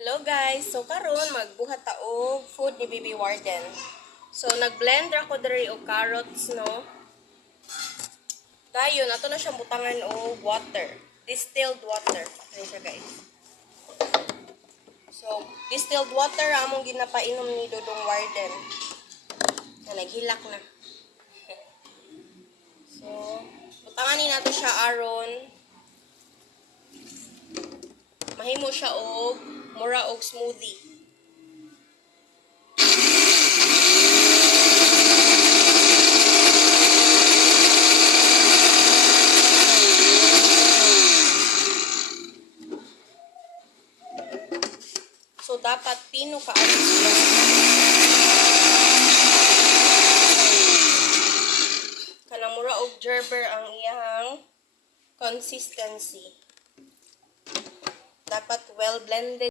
Hello guys! So karon magbuhat ta og food ni Bibi Warden. So nag-blend ra ko diri og carrots no. Dayon ato na siyang butangan og water, distilled water. Ayun siya guys. So distilled water among ginapainom ni Dodong Warden. Na naghilak na. So butanganin nato siya aron mahimo siya og mura og smoothie. So dapat pino kaayos siya. Kanang mura og gerber ang iyang consistency. Dapat well blended